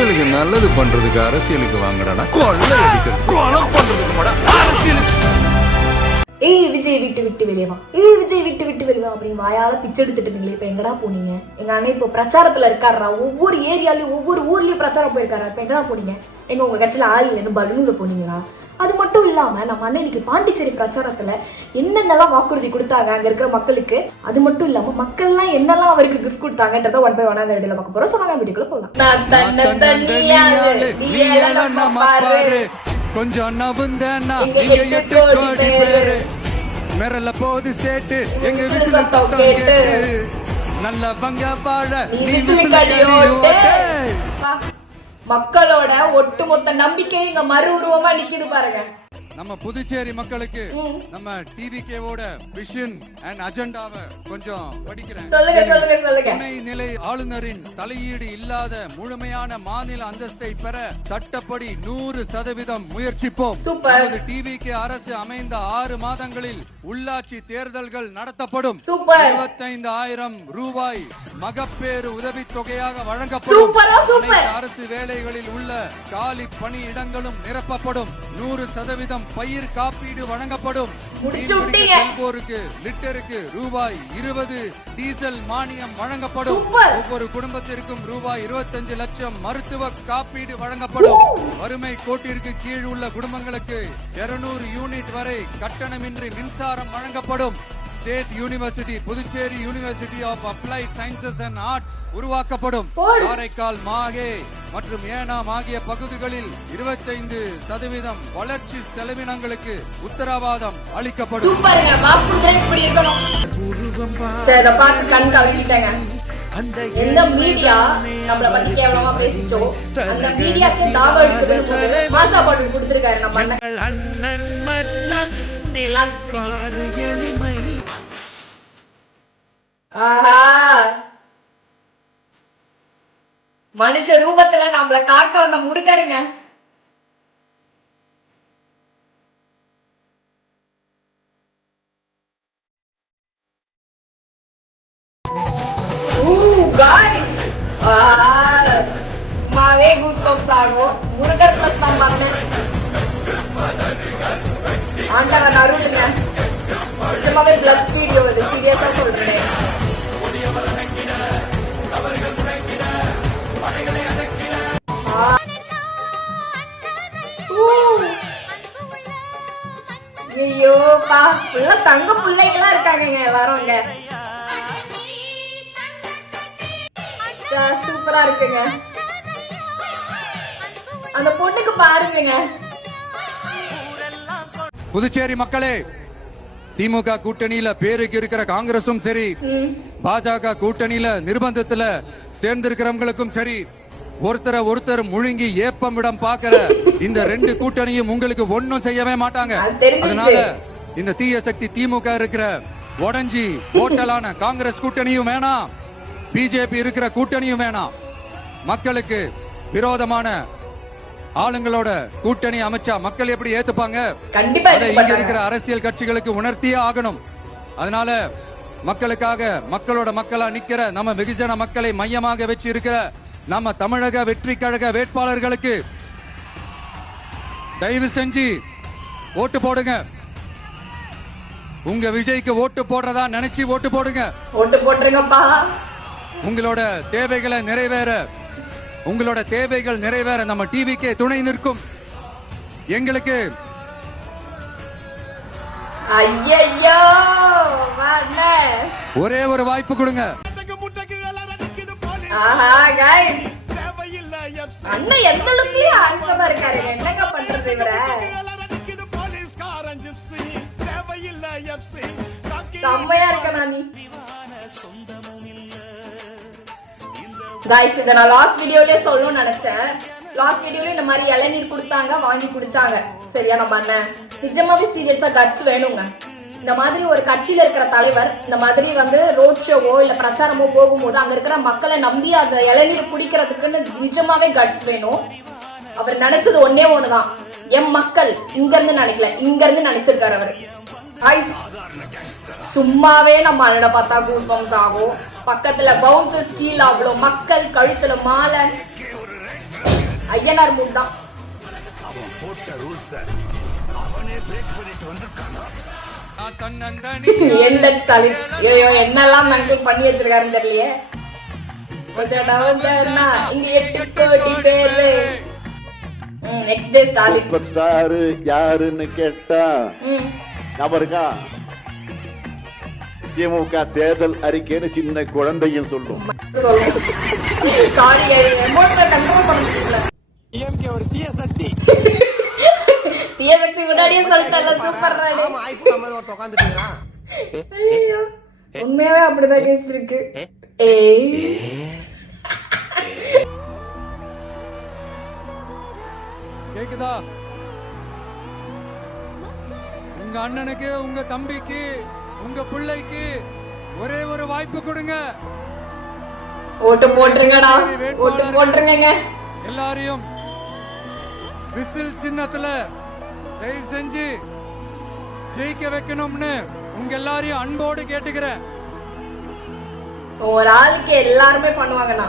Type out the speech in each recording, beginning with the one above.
மக்களுக்கு நல்லது பண்றதுக்கு அரசியலுக்கு வாங்கடா, கொள்ளை அடிக்கிறது கொலை பண்றதுக்கு கூட அரசியலுக்கு. ஏய் விஜய் விட்டு விட்டு வெளியவா, ஏய் விஜய் விட்டு விட்டு வெளியவா அப்படின்னு வாயால பிச்சை எடுத்துட்டு இருந்தீங்களே, இப்ப எங்கடா போனீங்க? எங்க அண்ணன் இப்போ பிரச்சாரத்துல இருக்காரா, ஒவ்வொரு ஏரியாலையும் ஒவ்வொரு ஊர்லயும் பிரச்சாரம் போயிருக்காரா, இப்ப எங்கடா போனீங்க? எங்க உங்க கட்சியில ஆள் இல்லைன்னு பலூன்ல போனீங்களா? அது மட்டும் இல்லாம நம்ம அண்ணன் இன்னைக்கு பாண்டிச்சேரி பிரச்சாரத்துல என்னென்னலாம் வாக்குறுதி கொடுத்தாங்க அங்க இருக்கிற மக்களுக்கு, அது மட்டும் இல்லாம மக்கள்லாம் என்னெல்லாம் அவருக்கு கிஃப்ட் கொடுத்தாங்கன்றத 1 by 1 அந்த வீடியோல பார்க்க போறோம். சொன்னாங்க வீடியோக்குள்ள போலாம். கொஞ்சம் நவுந்தேன்னா மிரல போது ஸ்டேட் எங்க விசில் கேட்டு நல்ல பங்க பாட மக்களோட ஒட்டுமொத்த நம்பிக்கை இங்க மறு உருவமா நிக்குது பாருங்க. நம்ம புதுச்சேரி மக்களுக்கு நம்ம டிவிகேவோட விஷன் அண்ட் அஜெண்டாவை கொஞ்சம் படிக்கிறேன். சொல்லுங்க சொல்லுங்க சொல்லுங்க. துணை நிலை ஆளுநரின் தலையீடு இல்லாத முழுமையான மாநில அந்தஸ்தை பெற சட்டப்படி 100% முயற்சிப்போம். சூப்பர். டிவிகே அரசு அமைந்த 6 மாதங்களில் உள்ளாட்சி தேர்தல்கள் நடத்தப்படும். 25,000 ரூபாய் மகப்பேறு உதவி தொகையாக வழங்கப்படும். அரசு வேலைகளில் உள்ள காலி பணியிடங்களும் நிரப்பப்படும். 100% பயிர் காப்பீடு வழங்கப்படும். லிட்டருக்கு ரூபாய் 20 டீசல் மானியம் வழங்கப்படும். ஒவ்வொரு குடும்பத்திற்கும் ரூபாய் 25 லட்சம் மருத்துவ காப்பீடு வழங்கப்படும். வறுமை கோட்டிற்கு கீழ் உள்ள குடும்பங்களுக்கு 200 யூனிட் வரை கட்டணமின்றி மின்சாரம் வழங்கப்படும். State university Puducherry university of applied sciences and arts உருவாக்கப்படும். காரைக்கால், மாஹே மற்றும் ஏனாம் ஆகிய பகுதிகளில் 25% வளர்ச்சி செலவினங்களுக்கு உத்தரவாதம் அளிக்கப்படும். எந்த மீடியா நம்மள பத்தி கேவலமா பேசிச்சோ அந்த மீடியாக்கு தாக எடுக்குதுன்னு போது மாசா பாட்டில் கொடுத்திருக்காரு நம்ம அண்ணன். மனுஷ ரூபத்துல நம்மள காக்க வந்த முருகருங்க. மாவே கூஸ்பம்ஸ் ஆகும். முருகர் பிளஸ் நம்ம அண்ணன் ஆண்டவன் அருளுங்க. நிஜமாவே பிளஸ் வீடியோ இது, சீரியஸா சொல்றேன். ஐயோ பா, ஃபுல்லா தங்க பிள்ளைங்களா இருக்காங்க எல்லாரும் அங்க. சூப்பரா இருக்குங்க. அந்த பொண்ணுக்கு பாருங்க. புதுச்சேரி மக்களே, திமுக கூட்டணியில பேருக்கு இருக்கிற காங்கிரசும் சரி, பாஜக கூட்டணியில நிர்பந்தத்துல சேர்ந்திருக்கிறவங்களுக்கும் சரி, ஒருத்தர் முழுங்கி ஏப்பமிடம் பாக்குற இந்த 2 கூட்டணியும் உங்களுக்கு ஒன்னும் செய்யவே மாட்டாங்க. அதனால இந்த தீய சக்தி திமுக இருக்கிற உடஞ்சி ஓட்டலான காங்கிரஸ் கூட்டணியும் வேணாம், பிஜேபி இருக்கிற கூட்டணியும் வேணாம். மக்களுக்கு விரோதமான ஆளுங்களோட கூட்டணி அமைச்சா மக்கள் எப்படி ஏத்துப்பாங்க? கண்டிப்பா இங்க இருக்கிற அரசியல் கட்சிகளுக்கு உணர்த்தியே ஆகணும். அதனால மக்களுக்காக மக்களோட மக்களா நிக்கிற நம்ம வெகுஜன மக்களை மையமாக வச்சு இருக்கிற நம்ம தமிழக வெற்றி கழக வேட்பாளர்களுக்கு தயவு செஞ்சு ஓட்டு போடுங்க. உங்க விஜய்க்கு ஓட்டு போடுறதா நினைச்சு ஓட்டு போடுங்க. ஓட்டு போட்டுருங்கப்பா. உங்களோட தேவைகள் நிறைவேற நம்ம டிவிக்கே துணை நிற்கும். எங்களுக்கு ஒரே ஒரு வாய்ப்பு கொடுங்க. அண்ணன் எந்த லுக்லயும் ஹேண்ட்ஸமா இருக்காரு. என்னங்க பண்றது இவர? செம்மையா இருக்கா நீ. गाइस இத நான் லாஸ்ட் வீடியோலயே சொல்லணும்னு நினைச்சேன். லாஸ்ட் வீடியோல இந்த மாதிரி இளநீர் கொடுத்தாங்க, வாங்கி குடிச்சாங்க. சரியா நம்ம அண்ணன் நிஜமாவே சீரியஸா கட்ஸ் வேணுங்க. இந்த மாதிரி ஒரு கட்சியில இருக்கிற தலைவர் இந்த மாதிரி வந்து ரோட் ஷோவோ இல்ல பிரச்சாரமோ போகும்போது அங்க இருக்கிற மக்களை நம்பி அந்த இளநீர் குடிக்கிறதுக்குன்னு நிஜமாவே கட்ஸ் வேணும். அவர் நினைச்சது ஒன்னே ஒண்ணுதான், எம் மக்கள் இங்க இருந்து நினைக்கல, இங்க இருந்து நினைச்சிருக்காரு அவரு. சும்மாவே நம்ம அண்ணனை பார்த்தா கூஸ்பம்ஸ் ஆகும். பக்கத்துல பவுன்சர்ஸ் கீழே அவ்வளவு மக்கள், கழுத்துல மாலை. ஐயனார் மூட் தான். எந்த ஸ்டாலின் ஐயோ என்னெல்லாம் அங்கிள் பண்ணி வச்சிருக்காருன்னு தெரியலையே. இங்க 8 கோடி பேரு. Next day Stalin super star யாருன்னு கேட்டா நபருக்கா திமுக தேர்தல் அறிக்கைன்னு சின்ன குழந்தையும் சொல்லும். சாரி எமோஷனல் கண்ட்ரோல் பண்ண முடியல. ஒரு தீய சக்தி தீய சக்தி முன்னாடியே சொல்லிட்டல. சூப்பர் ராடி. ஐயோ உண்மையாவே அப்படிதான் கேஸ் இருக்கு. ஏய் கேக்குதா? உங்க அண்ணனுக்கு, உங்க தம்பிக்கு, உங்க பிள்ளைக்கு ஒரே ஒரு வாய்ப்பு கொடுங்க. ஓட்டு போட்டுருங்கடா, ஓட்டு போட்டுருங்க. எல்லாரையும் விசில் சின்னத்துல தயவு செஞ்சு ஜெயிக்க வைக்கணும்னு உங்க எல்லாரையும் அன்போடு கேட்டுக்கிறேன். ஒரு ஆளுக்கு எல்லாருமே பண்ணுவாங்கண்ணா.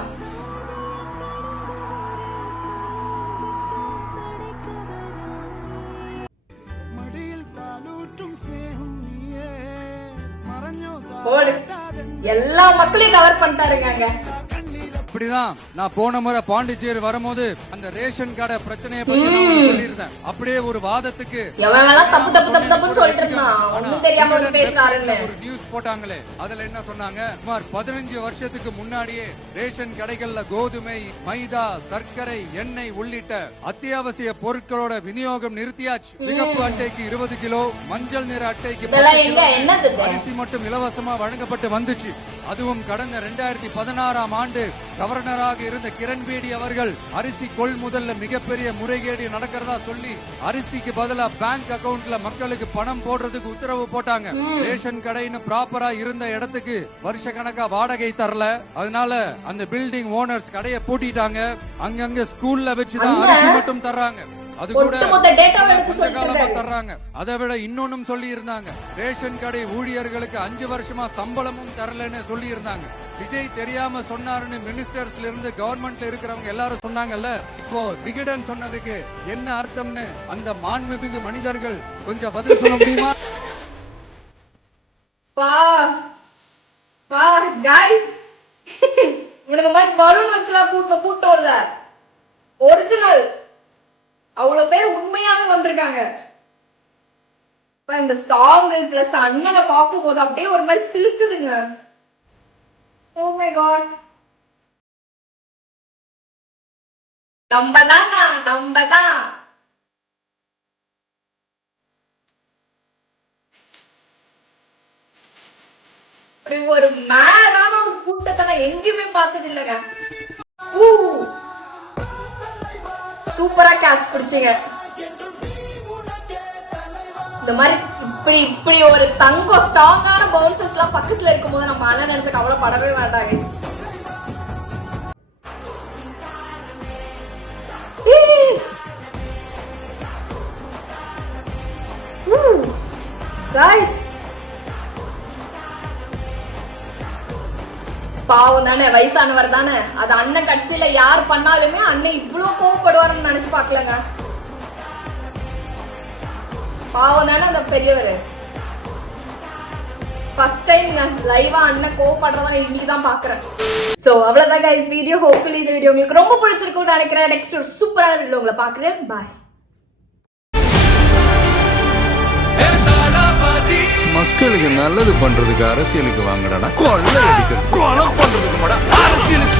எல்லா மக்களையும் கவர் பண்ணிட்டாருங்க அங்க. அப்படிதான் நான் போன முறை பாண்டிச்சேரி வரும்போது அந்த ரேஷன் கடை பிரச்சனையை பத்தி நான் சொல்லியிருந்தேன். அப்படியே ஒரு வாதத்துக்கு எவன் தப்பு தப்பு தப்பு தப்புன்னு சொல்லிட்டு இருந்தான். ஒண்ணும் தெரியாம வந்து பேசுறாருன்னு ஒரு நியூஸ் போட்டாங்களே. அதுல என்ன சொன்னாங்க? சுமார் 15 வருஷத்துக்கு முன்னாடியே ரேஷன் கடைகள்ல கோதுமை, மைதா, சர்க்கரை, எண்ணெய் உள்ளிட்ட அத்தியாவசிய பொருட்களோட விநியோகம் நிறுத்தியாச்சு. சிகப்பு அட்டைக்கு 20 கிலோ, மஞ்சள் நிற அட்டைக்கு 10 கிலோ அரிசி மட்டும் இலவசமா வழங்கப்பட்டு வந்துச்சு. அதுவும் கடந்த 2016ஆம் ஆண்டு கவர்னராக இருந்த கிரண்பேடி அவர்கள் அரிசி கொள்முதல்ல மிகப்பெரிய முறைகேடு நடக்கிறதா சொல்லி அரிசிக்கு பதிலா பேங்க் அக்கவுண்ட்ல மக்களுக்கு பணம் போடுறதுக்கு உத்தரவு போட்டாங்க. ரேஷன் கடைன்னு ப்ராப்பரா இருந்த இடத்துக்கு வருஷ கணக்கா வாடகை தரல. அதனால அந்த பில்டிங் ஓனர்ஸ் கடையை பூட்டிட்டாங்க. அங்கங்க ஸ்கூல்ல வச்சுதான் அரிசி மட்டும் தர்றாங்க. அது கூட தர்றாங்க. அதை விட இன்னொன்னும் சொல்லி இருந்தாங்க, ரேஷன் கடை ஊழியர்களுக்கு 5 வருஷமா சம்பளமும் தரலன்னு சொல்லி இருந்தாங்க. விஜய் தெரியாம சொன்னாருன்னு மினிஸ்டர்ஸ்ல இருந்து கவர்மெண்ட்ல இருக்கிறவங்க எல்லாரும் சொன்னாங்கல்ல. இப்போ விகடன் சொன்னதுக்கு என்ன அர்த்தம்னு அந்த மாண்புமிகு மனிதர்கள் கொஞ்சம் பதில் சொல்ல முடியுமா? ஒரிஜினல் அவ்வளவு பேர் உண்மையாவே வந்திருக்காங்க. இந்த சாங் பிளஸ் அண்ணனை பார்க்கும் போது அப்படியே ஒரு மாதிரி சிலுக்குதுங்க. Oh my God. நம்பதான் ஒரு மேடான ஒரு கூட்டத்தை நான் எங்கேயுமே பார்த்தது இல்லைங்க. சூப்பரா கேட்ச் பிடிச்சிங்க. இந்த மாதிரி இப்படி ஒரு தங்கம் ஸ்ட்ராங்கான பவுன்சர்ஸ் எல்லாம் பக்கத்துல இருக்கும்போது நம்ம அண்ணன் நினைச்ச கவலைப்படவே வேண்டாங்க. guys பாவம் தானே, வயசானவர் தானே. அது அண்ணன் கட்சியில யார் பண்ணாலுமே அண்ணன் இவ்வளவு கோவப்படுவாருன்னு நினைச்சு பாக்கலங்க. பாவம் தானே அந்த பெரியவர். ஃபர்ஸ்ட் டைம்ங்க லைவா அண்ணன் கோவப்படுறதா இன்னைக்கு தான் பாக்குறேன். சோ அவ்வளவுதான் guys வீடியோ. ஹோப்ஃபுல்லி இந்த வீடியோ உங்களுக்கு ரொம்ப பிடிச்சிருக்கும்னு நினைக்கிறேன். நெக்ஸ்ட் ஒரு சூப்பரான வீடியோ உங்களை பாக்குறேன். பாய். மக்களுக்கு நல்லது பண்றதுக்கு அரசியலுக்கு வாங்கடா. கொள்ளை அடிக்கிறது, கொலை பண்றதுக்கு அரசியலுக்கு